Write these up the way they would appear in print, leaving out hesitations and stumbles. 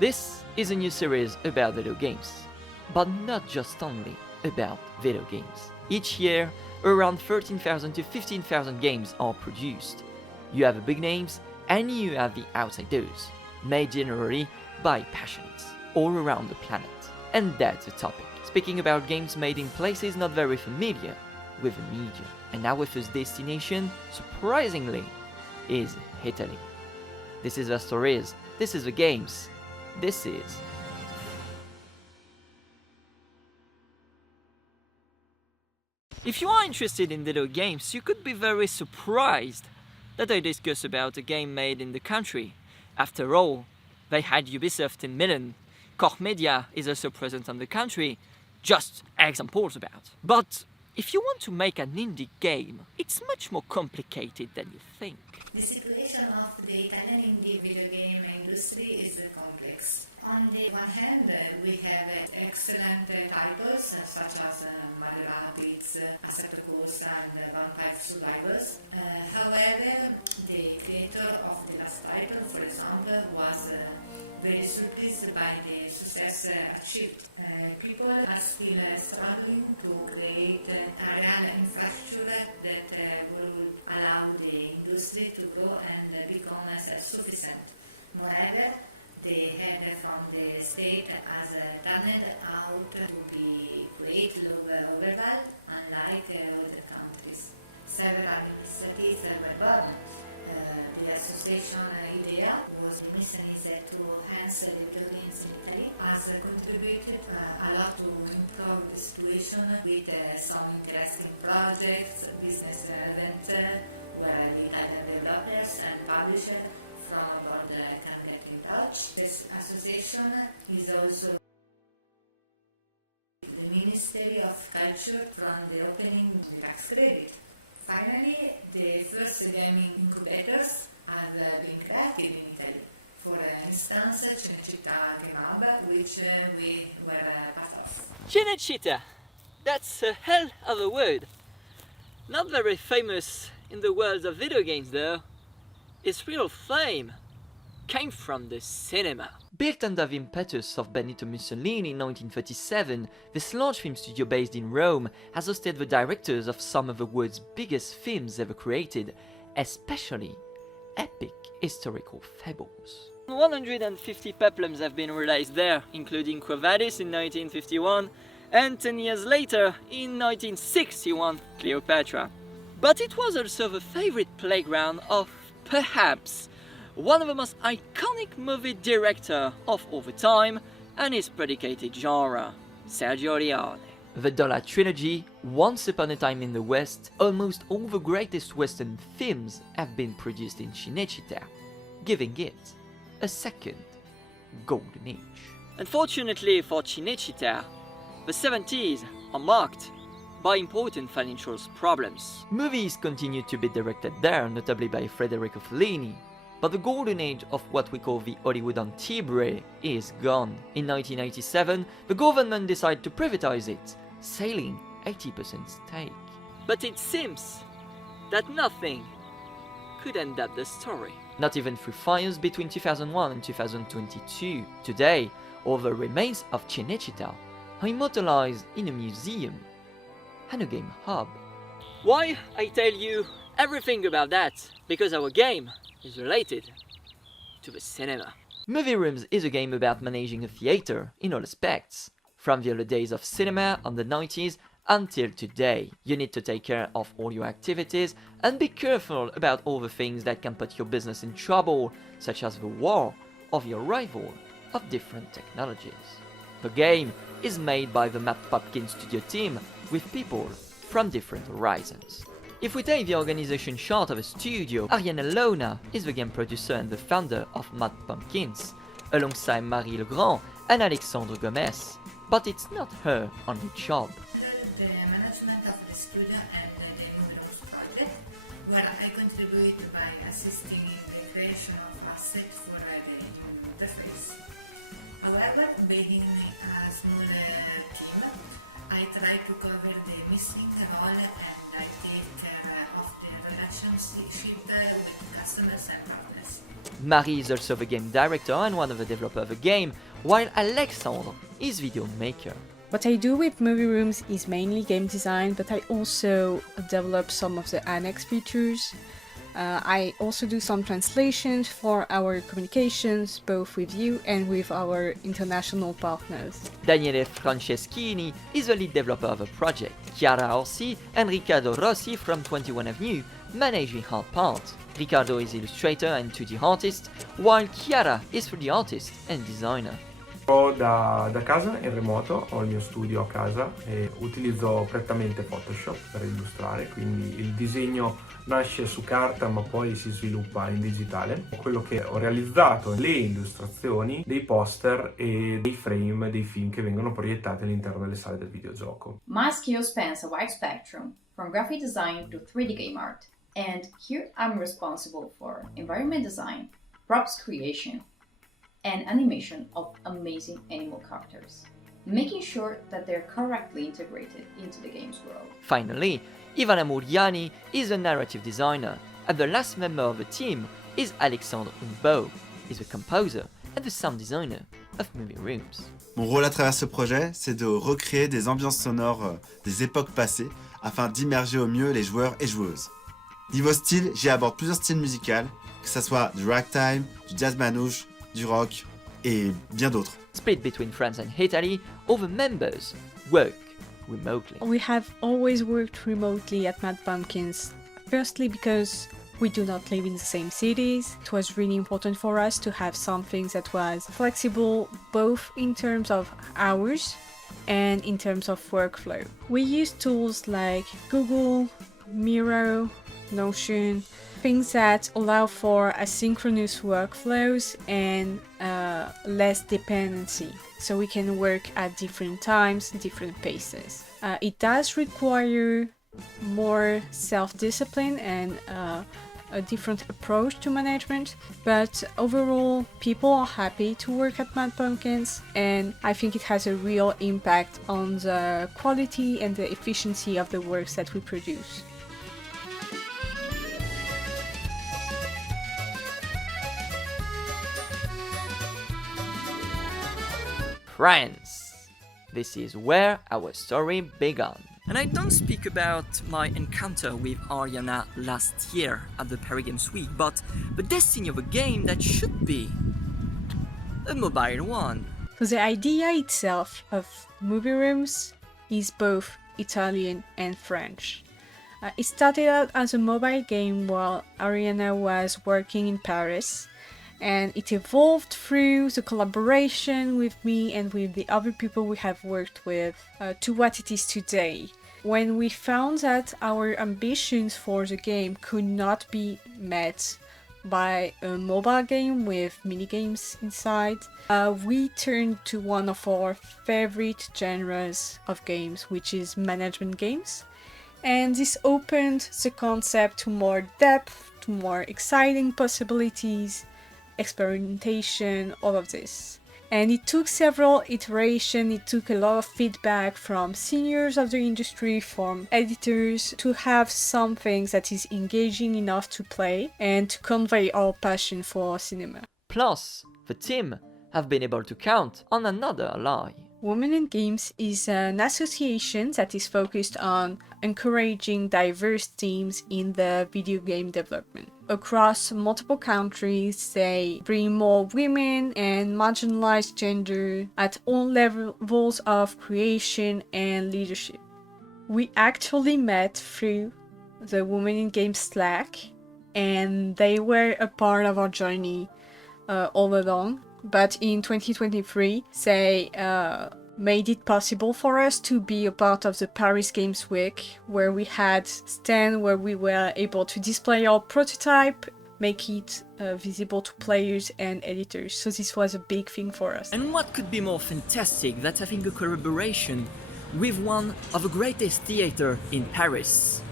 This is a new series about video games, but not just only about video games. Each year, around 13,000 to 15,000 games are produced. You have the big names and you have the outsiders, made generally by passions all around the planet. And that's the topic. Speaking about games made in places not very familiar with the media. And our first destination, surprisingly, is Italy. This is the stories, this is the games, this is... If you are interested in video games, you could be very surprised that I discuss about a game made in the country. After all, they had Ubisoft in Milan, Koch Media is also present in the country, just examples about. But if you want to make an indie game, it's much more complicated than you think. The situation of the Italian indie video game industry is complex. On the one hand, we have excellent titles such as Mario Rabbids, Assetto Corsa and Vampire Survivors. However, the creator of the last title, for example, was very surprised by the success achieved. People are still struggling to create a real infrastructure that will allow the industry to grow and become self-sufficient. Moreover, the head from the state has turned out to be quite low overall, unlike other countries. Several initiatives were born. The association idea was the mission is to enhance the video games in Italy, has contributed a lot to improve the situation with some interesting projects, business events where the Italian developers and publishers from abroad can get in touch. This association is also the Ministry of Culture from the opening the tax credit. Finally, the first gaming incubators have been created in Italy. For instance, Cinecittà Game Hub, which we were part of. Cinecittà! That's a hell of a word. Not very famous in the world of video games though. Its real fame came from the cinema. Built under the impetus of Benito Mussolini in 1937, this large film studio based in Rome has hosted the directors of some of the world's biggest films ever created, especially epic historical fables. 150 peplums have been released there, including Quo Vadis in 1951 and 10 years later, in 1961, Cleopatra. But it was also the favorite playground of, perhaps, one of the most iconic movie directors of all the time and his predicated genre, Sergio Leone. The Dollar Trilogy, Once Upon a Time in the West, almost all the greatest Western films have been produced in Cinecittà, giving it a second golden age. Unfortunately for Cinecittà, the 70s are marked by important financial problems. Movies continued to be directed there, notably by Federico Fellini, but the golden age of what we call the Hollywood Antibre is gone. In 1987, the government decided to privatize it, selling 80% stake. But it seems that nothing could end up the story. Not even through fires between 2001 and 2022. Today, all the remains of Cinecittà are immortalized in a museum and a game hub. Why I tell you everything about that? Because our game is related to the cinema. Movierooms is a game about managing a theater in all aspects. From the early days of cinema on the 90s until today, you need to take care of all your activities and be careful about all the things that can put your business in trouble, such as the war of your rival of different technologies. The game is made by the Matt Popkin studio team with people from different horizons. If we take the organization chart of a studio, Ariane Lona is the game producer and the founder of Mad Pumpkins, alongside Marie Legrand and Alexandre Gomez. But it's not her only job. The management of the studio and the Movierooms project, where I contribute by assisting in the creation of assets for the interface. However, being a smaller team, I try to cover the missing role and I take care of the relationship with customers and partners. Marie is also the game director and one of the developers of the game, while Alexandre is video maker. What I do with Movierooms is mainly game design, but I also develop some of the annex features. I also do some translations for our communications, both with you and with our international partners. Daniele Franceschini is the lead developer of the project. Chiara Orsi and Riccardo Rossi from 21 Avenue manage the hard part. Riccardo is illustrator and 2D artist, while Chiara is 3D artist and designer. Da casa in remoto, ho il mio studio a casa e utilizzo prettamente Photoshop per illustrare, quindi il disegno nasce su carta ma poi si sviluppa in digitale. Quello che ho realizzato, le illustrazioni dei poster e dei frame dei film che vengono proiettati all'interno delle sale del videogioco. My skills spans a wide spectrum, from graphic design to 3D game art. And here I'm responsible for environment design, props creation, and animation of amazing animal characters, making sure that they're correctly integrated into the game's world. Finally, Ivana Muriani is the narrative designer, and the last member of the team is Alexandre Humbeau, is the composer and the sound designer of Movierooms. Mon rôle à travers ce projet, c'est de recréer des ambiances sonores des époques passées afin d'immerger au mieux les joueurs et joueuses. Niveau style, j'y aborde plusieurs styles musicaux, que ce soit du ragtime, du jazz manouche, du rock et bien d'autres. Split between France and Italy, all the members work remotely. We have always worked remotely at Mad Pumpkins, firstly because we do not live in the same cities. It was really important for us to have something that was flexible both in terms of hours and in terms of workflow. We use tools like Google, Miro, Notion, things that allow for asynchronous workflows and less dependency, so we can work at different times, different paces. It does require more self-discipline and a different approach to management, but overall people are happy to work at Mad Pumpkins, and I think it has a real impact on the quality and the efficiency of the works that we produce. France. This is where our story began. And I don't speak about my encounter with Ariana last year at the Paris Games Week, but the destiny of a game that should be a mobile one. So the idea itself of Movierooms is both Italian and French. It started out as a mobile game while Ariana was working in Paris, and it evolved through the collaboration with me and with the other people we have worked with to what it is today. When we found that our ambitions for the game could not be met by a mobile game with minigames inside, we turned to one of our favorite genres of games, which is management games. And this opened the concept to more depth, to more exciting possibilities, experimentation, all of this. And it took several iterations, it took a lot of feedback from seniors of the industry, from editors, to have something that is engaging enough to play and to convey our passion for cinema. Plus, the team have been able to count on another ally. Women in Games is an association that is focused on encouraging diverse teams in the video game development. Across multiple countries, they bring more women and marginalized gender at all levels of creation and leadership. We actually met through the Women in Games Slack, and they were a part of our journey all along. But in 2023, they made it possible for us to be a part of the Paris Games Week, where we had stand where we were able to display our prototype, make it visible to players and editors. So this was a big thing for us. And what could be more fantastic than having a collaboration with one of the greatest theater in Paris,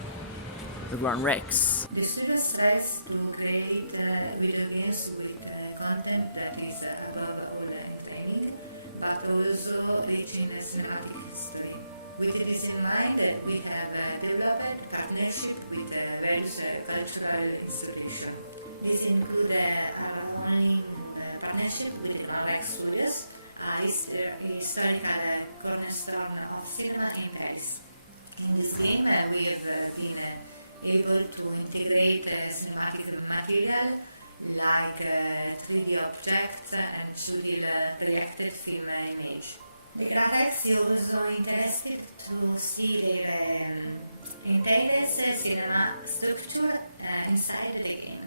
the Grand Rex. The studio strives to create video games with content that is above all entertaining, but also rich in cinematic history. With this in mind, we have developed partnership with various cultural institutions. This includes our only partnership with Grand Rex Studios, a historical cornerstone of cinema in Paris. In this game, we have been able to integrate cinematic material like 3D objects and subtle projected film image. The Grand Rex is also interested to see their entire cinema structure inside the game.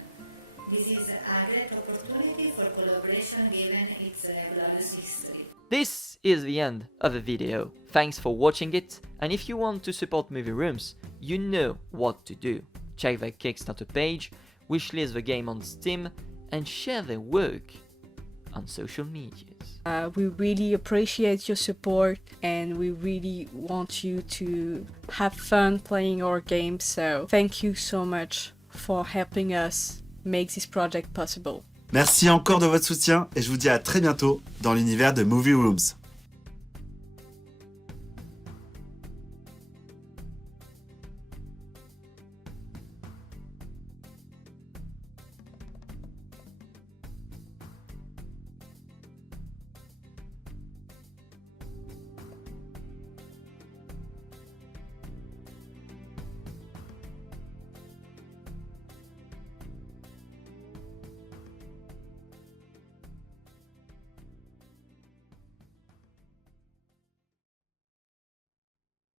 This is a great opportunity for collaboration given its glorious history. This is the end of the video. Thanks for watching it, and if you want to support Movierooms, you know what to do. Check their Kickstarter page, wishlist the game on Steam, and share their work on social medias. We really appreciate your support, and we really want you to have fun playing our games, so thank you so much for helping us make this project possible. Merci encore de votre soutien et je vous dis à très bientôt dans l'univers de Movierooms.